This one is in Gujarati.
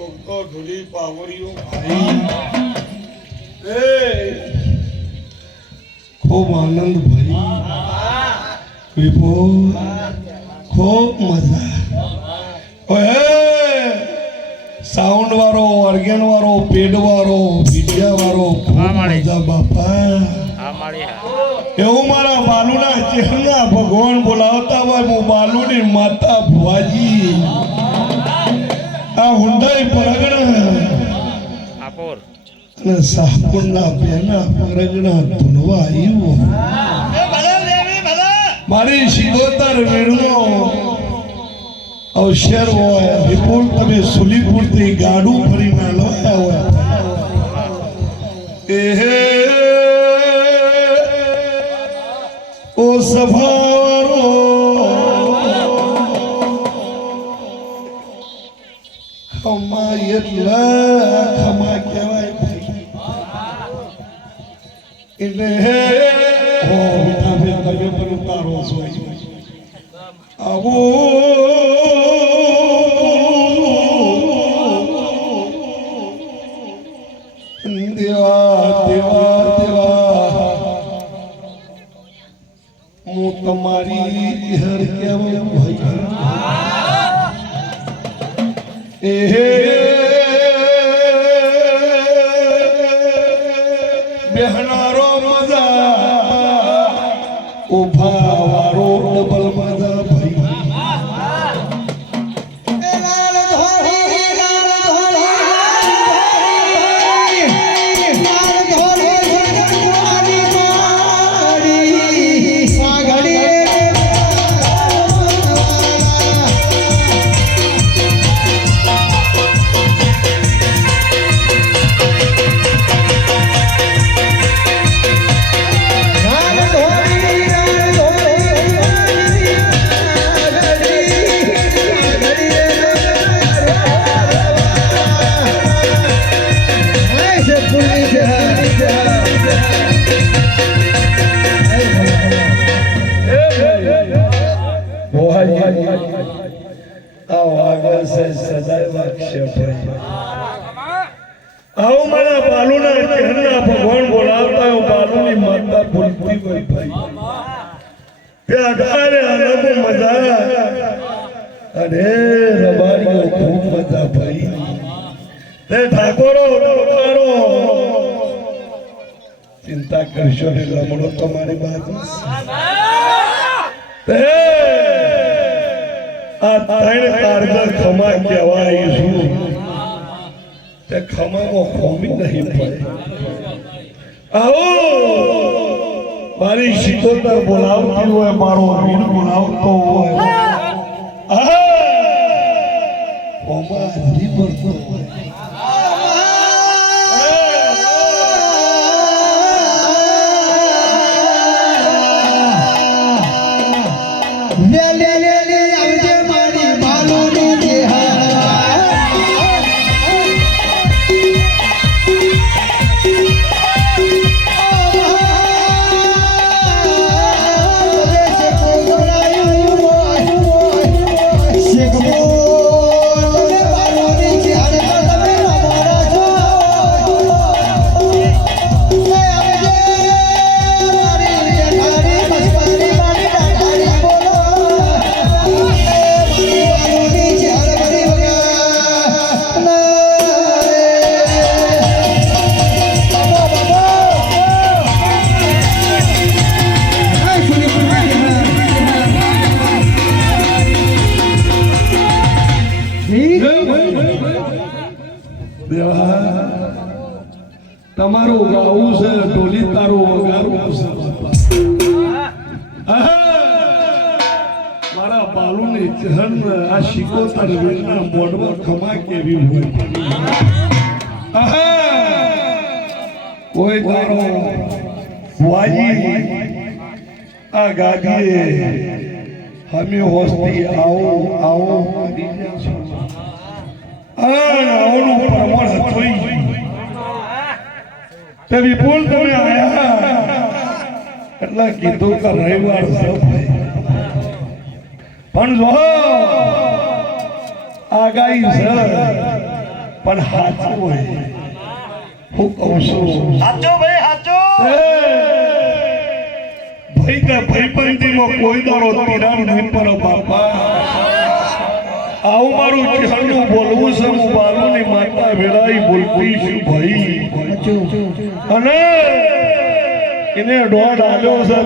ભક્તો ઢોલી પાવડીઓ ભાઈ એ ખૂબ આનંદ ભાઈ વિભો ખૂબ મજા ઓય સાઉન્ડ વાળો ઓર્ગન વાળો પેડ વાળો વિડિયા વાળો મજા બાપા એવું મારા બાલુના ચહેરા ભગવાન બોલાવતા હોય હું બાલુની માતા ભુવાજી આ હુંડાઈ પરગણા અને સાહપુરના બેના પરગણા ધૂનવા આવ્યો મારી શિગોતર વેણનો અવસર હોય વિપુલ તમે સુલીપુરથી ગાડું ભરીને લોયા હોય એહે ઓ સભારો ખમા એટલા ખમા કહેવાય એટલે હો બેટા બે તમે પણ ઉતારો છો આવો દેવા દેવા દેવા હું તમારી હર કેવું ભાઈ એ બેહનારો મજા ઉભા વાળો ડબલ મજા ભાઈ આવો મારા બાલુના ચહેરા ભગવાન બોલાવતા બાલુની માતા બોલતી હોય ભાઈ તે અઢારે આનંદ મજા અરે રબારીઓ ખૂબ મજા ભાઈ તે ઠાકોરો ઠાકોરો ચિંતા કરશો ને લમણો તમારી બાજુ તે આ ત્રણ કારગર ખમા કહેવાય છું તે ખમામાં ખોમી નહીં પડે આવો મારી શિકોતર બોલાવતી હોય મારો વીર બોલાવતો હોય ખોમા હજી પડતો હોય તમારું ગાવું છે ઢોલી તારું વગાડવું છે મારા બાલુની ચહન આ શિકોતર વેલના મોઢમાં ખમા કેવી હોય કોઈ તારો વાજી આ ગાગીએ હમે હોસ્તી આવો આવો આવનું પ્રમાણ હતું તે વિપુલ તમે આયા એટલે કીધું કે રવિવાર છે પણ જો આગાહી છે પણ હાચું હોય હું કહું છું હાચો ભાઈ હાચો ભાઈ કે ભાઈબંધીમાં કોઈ દાડો તિરાડ નહીં પડે બાપા આવું મારું ચહેરનું બોલવું છે હું બાલુની માતા વેળાઈ બોલતી છું ભાઈ અને એને દોડ આલ્યો છે